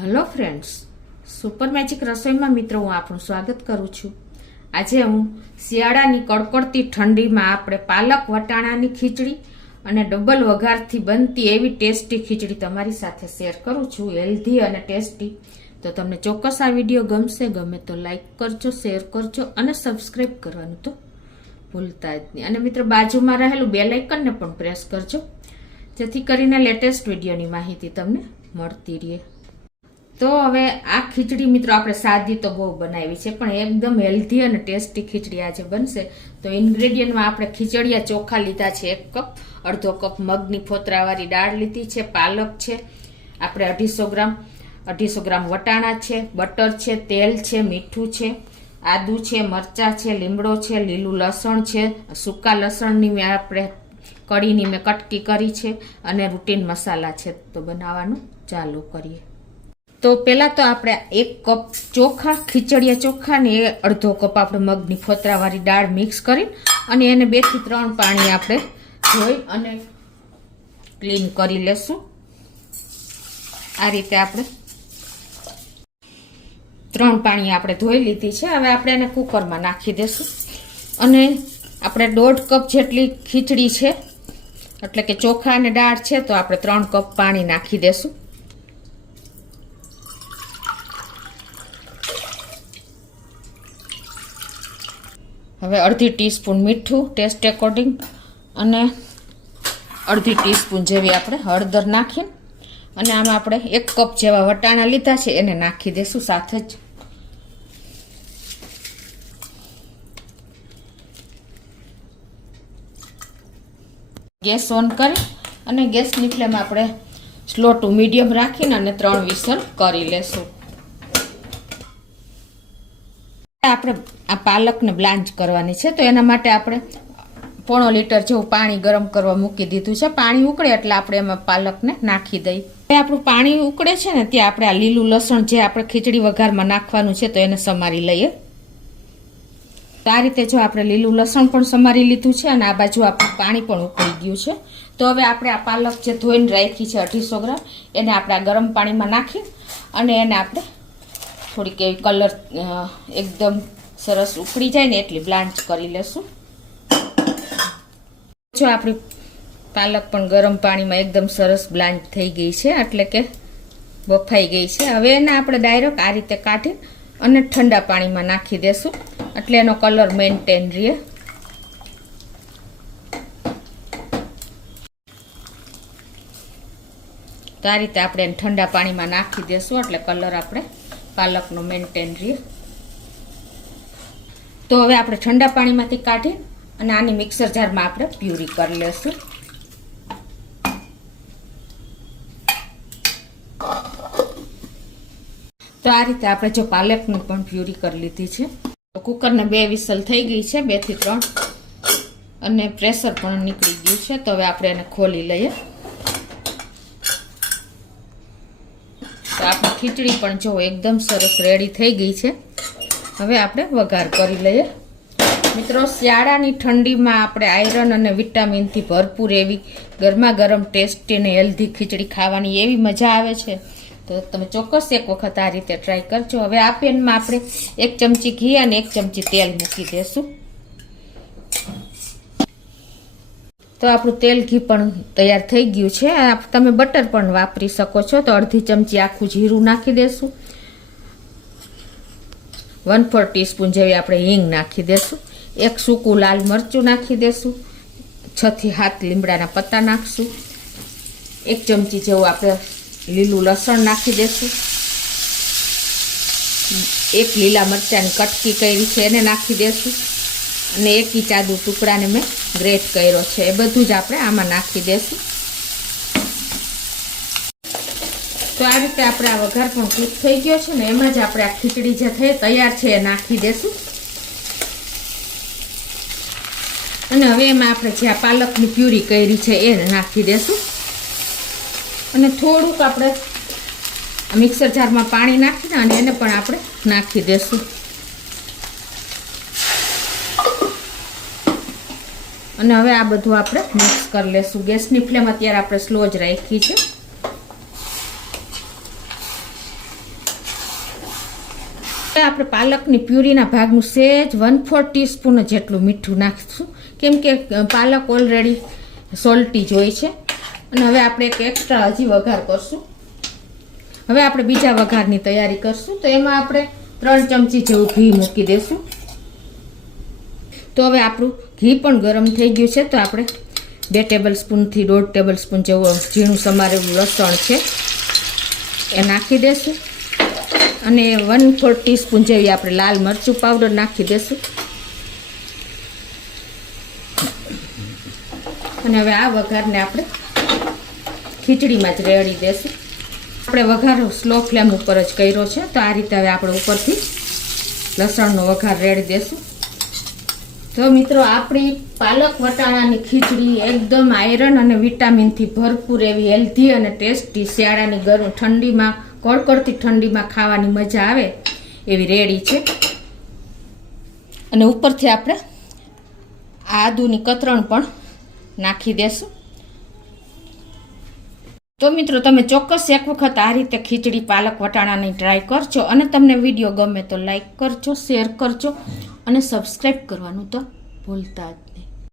Hello friends, super magic રસોઈમાં મિત્રો હું આપનું સ્વાગત કરું છું। આજે હું શિયાળાની કડકડતી ઠંડીમાં આપણે પાલક વટાણાની ખીચડી અને ડબલ વઘારથી બનતી એવી ટેસ્ટી ખીચડી તમારી સાથે શેર કરું છું, હેલ્ધી અને ટેસ્ટી। તો તમને ચોક્કસ આ વિડીયો ગમશે, ગમે તો લાઈક કરજો, શેર કરજો અને સબસ્ક્રાઈબ કરવાનું તો ભૂલતા જ નહીં। અને મિત્રો બાજુમાં રહેલું બેલ આઇકનને પણ પ્રેસ કરજો, જેથી કરીને લેટેસ્ટ વિડીયોની માહિતી તમને મળતી રહે। તો હવે આ ખીચડી મિત્રો આપણે સાદી તો બહુ બનાવી છે, પણ એકદમ હેલ્ધી અને ટેસ્ટી ખીચડી આજે બનશે। તો ઇન્ગ્રેડિયન્ટમાં આપણે ખીચડિયા ચોખા લીધા છે 1 કપ, અડધો કપ મગની ફોતરાવાળી દાળ લીધી છે, પાલક છે આપણે 250 ગ્રામ વટાણા છે, બટર છે, તેલ છે, મીઠું છે, આદુ છે, મરચા છે, લીમડો છે, લીલું લસણ છે, સૂકા લસણની મેં આપણે કઢીની મેં કટકી કરી છે અને રૂટીન મસાલા છે। તો બનાવવાનું ચાલુ કરીએ। તો પહેલા તો આપણે 1 કપ ચોખા, ખીચડિયા ચોખા ને અડધો કપ આપણે મગની ફોતરાવાળી દાળ મિક્સ કરી અને એને 2 થી 3 પાણી આપણે ધોઈ અને ક્લીન કરી લેશું। આ રીતે આપણે 3 પાણી આપણે ધોઈ લીધી છે। હવે આપણે એને કુકરમાં નાખી દેશું અને આપણે 1.5 કપ જેટલી ખીચડી છે, એટલે કે ચોખા અને દાળ છે, તો આપણે 3 કપ પાણી નાખી દેશું। હવે અડધી ટીસ્પૂન મીઠું ટેસ્ટ એકોર્ડિંગ અને અડધી ટીસ્પૂન જેવી આપણે હળદર નાખીને અને આમાં આપણે 1 કપ જેવા વટાણા લીધા છે એને નાખી દેશું સાથે જ। ગેસ ઓન કરી અને ગેસની ફ્લેમ આપણે સ્લો ટુ મીડિયમ રાખીને અને 3 વિસલ કરી લેશું। આપણે આ પાલકને બ્લાન્ચ કરવાની છે, તો એના માટે આપણે 1.5 લીટર જેવું પાણી ગરમ કરવા મૂકી દીધું છે। પાણી ઉકળે એટલે આપણે એમાં પાલકને નાખી દઈએ। આપણું પાણી ઉકળે છે ને ત્યાં આપણે આ લીલું લસણ જે આપણે ખીચડી વઘારમાં નાખવાનું છે તો એને સમારી લઈએ। તો આ રીતે જો આપણે લીલું લસણ પણ સમારી લીધું છે અને આ બાજુ આપણું પાણી પણ ઉકળી ગયું છે। તો હવે આપણે આ પાલક જે ધોઈને રાખી છે 250 ગ્રામ એને આપણે આ ગરમ પાણીમાં નાખી અને એને આપણે થોડીક એવી કલર એકદમ સરસ ઉકળી જાય ને એટલી બ્લાન્ચ કરી લેશું। જો આપણી પાલક પણ ગરમ પાણીમાં એકદમ સરસ બ્લાન્ચ થઈ ગઈ છે, એટલે કે બફાઈ ગઈ છે। હવે એને આપણે ડાયરેક્ટ આ રીતે કાઢી અને ઠંડા પાણીમાં નાખી દેશું, એટલે એનો કલર મેન્ટેન રહે। તો આ રીતે આપણે ઠંડા પાણીમાં નાખી દેશું એટલે કલર આપણે પાલકનો મેન્ટેન રહે। તો હવે આપણે ઠંડા પાણીમાંથી કાઢી અને આની મિક્સર જારમાં આપણે પ્યુરી કરી લેશું। તો આ રીતે આપણે જો પાલકની પણ પ્યુરી કરી લીધી છે। તો કુકરને 2 વિસલ થઈ ગઈ છે, 2 થી 3, અને પ્રેશર પણ નીકળી ગયું છે। તો હવે આપણે એને ખોલી લઈએ। તો આપણી ખીચડી પણ જો એકદમ સરસ રેડી થઈ ગઈ છે। હવે આપણે વઘાર કરી લઈએ। મિત્રો શિયાળાની ઠંડીમાં આપણે આયરન અને વિટામિનથી ભરપૂર એવી ગરમા ગરમ ટેસ્ટી અને હેલ્ધી ખીચડી ખાવાની એવી મજા આવે છે, તો તમે ચોક્કસ એક વખત આ રીતે ટ્રાય કરજો। હવે આ પેનમાં આપણે 1 ચમચી ઘી અને 1 ચમચી તેલ મૂકી દેશું। તો આપણું તેલ ઘી પણ તૈયાર થઈ ગયું છે। તમે બટર પણ વાપરી શકો છો। તો અડધી ચમચી આખું જીરું નાખી દેશું, 1/4 ટીસ્પૂન જેવી આપણે હિંગ નાખી દેશું, 1 સૂકું લાલ મરચું નાખી દેશું, 6 થી 7 લીમડાના પત્તા નાખશું, 1 ચમચી જેવું આપણે લીલું લસણ નાખી દેશું, 1 લીલા મરચાની કટકી કરી છે એને નાખી દેશું અને 1 ઇંચ આદુ ટુકડાને મેં ગ્રેટ કર્યો છે, એ બધું જ આપણે આમાં નાખી દેશું। તો આ રીતે આપણે આ વઘાર પણ કૂક થઈ ગયો છે ને એમાં જ આપણે આ ખીચડી જે થઈ તૈયાર છે એ નાખી દેશું અને હવે એમાં આપણે જે આ પાલકની પ્યુરી કરી છે એ નાખી દેશું અને થોડુંક આપણે મિક્સર જારમાં પાણી નાખીને અને એને પણ આપણે નાખી દેશું અને હવે આ બધું આપણે મિક્સ કરી લેશું। ગેસની ફ્લેમ અત્યારે આપણે સ્લો જ રાખી છે। આપણે પાલકની પ્યુરીના ભાગનું સેજ 1/4 ટીસ્પૂન જેટલું મીઠું નાખીશું, કેમ કે પાલક ઓલરેડી સોલ્ટી જ હોય છે. અને હવે આપણે એક એક્સ્ટ્રા હજી વઘાર કરશું. હવે આપણે બીજા વઘારની તૈયારી કરશું. તો એમાં આપણે 3 ચમચી જેવું ઘી મૂકી દઈશું. તો હવે આપણું ઘી પણ ગરમ થઈ ગયું છે. તો આપણે 2 ટેબલ સ્પૂનથી 1.5 ટેબલ સ્પૂન જેવો ઝીણું સમારેલું લસણ છે એ નાખી દઈશું. અને 1/4 ટીસ્પૂન જેવી આપણે લાલ મરચું પાવડર નાખી દઈશું. અને હવે આ વઘારને આપણે ખીચડીમાં જ રેડી દઈશું. આપણે વઘાર સ્લો ફ્લેમ ઉપર જ કર્યો છે. તો આ રીતે હવે આપણે ઉપરથી લસણનો વઘાર રેડી દઈશું. તો મિત્રો, આપણી પાલક વટાણાની ખીચડી એકદમ આયરન અને વિટામિનથી ભરપૂર એવી હેલ્ધી અને ટેસ્ટી શિયાળાની ગરમ ઠંડીમાં કડકડતી ઠંડીમાં ખાવાની મજા આવે એવી રેડી છે. અને ઉપરથી આપણે આદુની કતરણ પણ નાખી દેશું. તો મિત્રો, તમે ચોક્કસ એક વખત આ રીતે ખીચડી પાલક વટાણાની ટ્રાય કરજો. અને તમને વિડીયો ગમે તો લાઈક કરજો, શેર કરજો અને સબસ્ક્રાઈબ કરવાનું તો ભૂલતા જ નહીં.